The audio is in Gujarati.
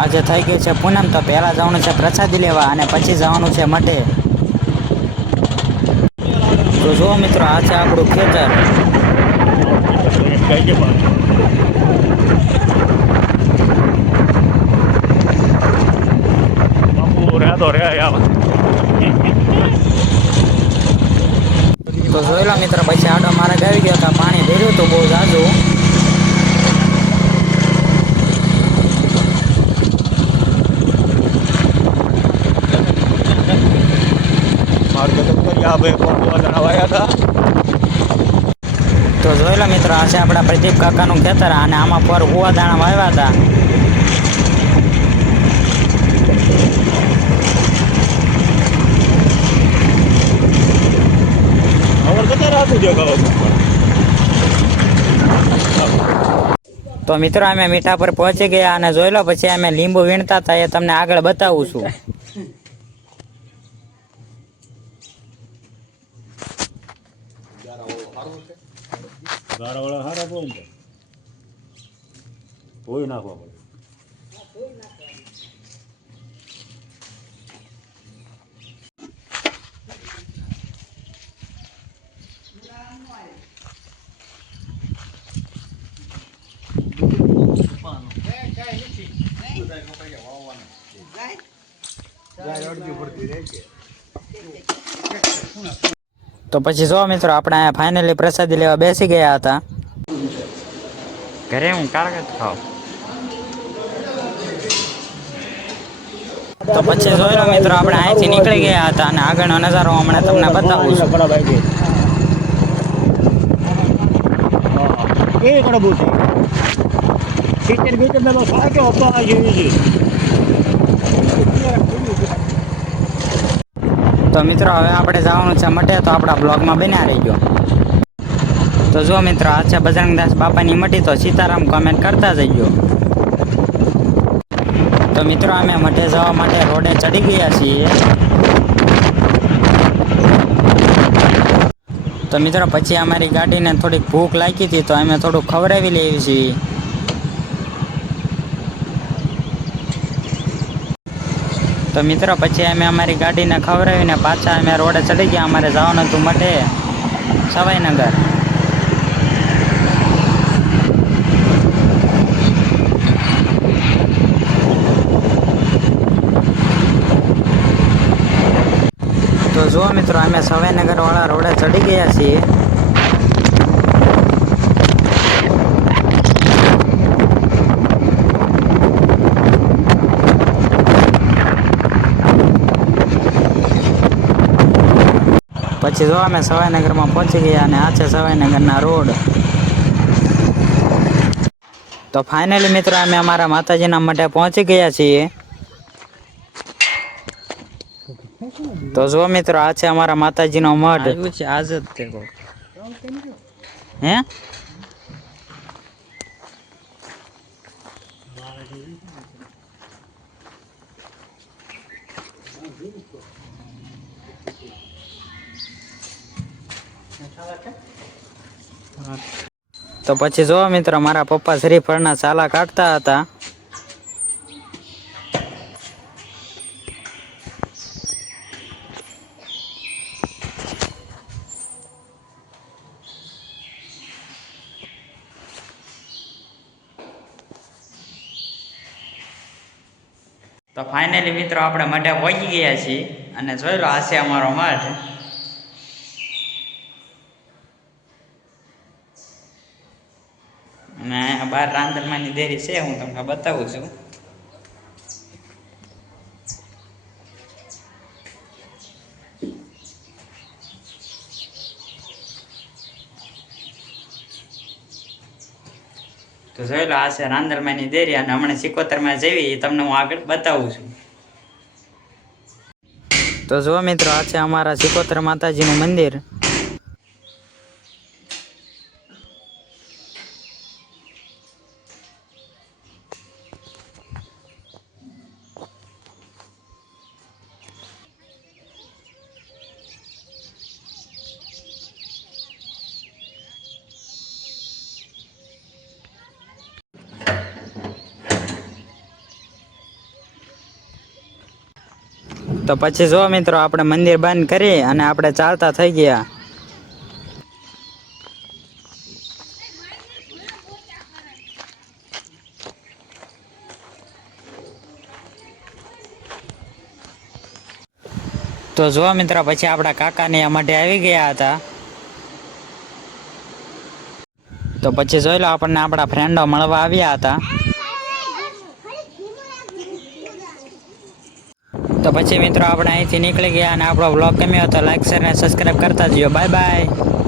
આજે થઈ ગયું છે પૂનમ, તો પહેલાં જવાનું છે પ્રસાદી લેવા અને પછી જવાનું છે મઠે. તો જુઓ મિત્રો, આ છે આપણું ખેતર. તો જોઈ લો મિત્રો, પછી આડો માર્ગ આવી ગયો તો પાણી ભર્યું હતું બહુ ઝાઝું. તો જોઈ લો મિત્રો, આ છે આપણા પ્રદીપ કાકાનું ખેતર અને આમાં પર કુવા દાણા વાવ્યા હતા. તો મિત્રો, અમે મીઠા પર પહોંચી ગયા અને જોઈ લો પછી અમે લીંબુ વીણતા હતા, એ તમને આગળ બતાવું છું. ગારાવાળા હારા બોલ ધોઈ નાખવા પડે. તો પછી જો મિત્રો, આપણે અહીંયા ફાઇનલી પ્રસાદી લેવા બેસી ગયા હતા. ઘરે હું કારગત ખાવ. તો પછી જોઈ લો મિત્રો, આપણે અહીંથી નીકળી ગયા હતા અને આગળનો નજારો હમણાં તમને બતાવું છું. તો મિત્રો, હવે આપણે જવાનું છે મઠે, તો આપણા બ્લોગમાં બન્યા રહી ગયો. તો જો મિત્રો, આ છે બજરંગદાસ બાપાની મઠી, તો સીતારામ કોમેન્ટ કરતા જઈજો. તો મિત્રો, અમે મઠે જવા માટે રોડે ચડી ગયા છીએ. તો મિત્રો, પછી અમારી ગાડીને થોડીક ભૂખ લાગી હતી, તો અમે થોડુંક ખવડાવી લેવી છીએ. તો મિત્રો, પછી અમે અમારી ગાડીને ખવડાવીને પાછા અમે રોડે ચડી ગયા. અમારે જવાનું હતું મઠે સવાઈનગર. તો જુઓ મિત્રો, અમે સવાઈનગર વાળા રોડે ચડી ગયા છીએ. પછી જો અમે સવાઈનગરમાં પહોંચી ગયા અને આ છે સવાઈનગરના રોડ. તો ફાઇનલી મિત્રો, અમે અમારા માતાજીના મઠે પહોંચી ગયા છીએ. તો જો મિત્રો, આ છે અમારા માતાજીનો મઠ. આવ્યું છે આજ જ તે હે તો પછી જો મિત્રો, મારા પપ્પા શ્રીફળના ચાલા કાઢતા હતા. તો ફાઇનલી મિત્રો, આપણે મઠે પહોંચી ગયા છીએ અને જોઈ લો, આ છે અમારો મઠ. અને બહાર રાંધણમાંની દેરી છે, હું તમને બતાવું છું. તો જોઈ લો, આ છે રાંદલમાની દેરી અને હમણાં સિકોતરમાં જઈએ એ તમને હું આગળ બતાવું છું. તો જો મિત્રો, આ છે અમારા સિકોતર માતાજીનું મંદિર. તો પછી જો મિત્રો આપણે મંદિર બંધ કરી અને આપણે ચાલતા થઈ ગયા. તો જો મિત્રો પછી આપણા કાકાને માટે આવી ગયા હતા. તો પછી જોઈ લો આપણને આપણા ફ્રેન્ડો મળવા આવ્યા હતા. તો પછી મિત્રો આપણે અહીંથી નીકળી ગયા અને આપણો વ્લોગ ગમ્યો તો લાઈક શેર અને સબસ્ક્રાઈબ કરતા જજો. Bye bye.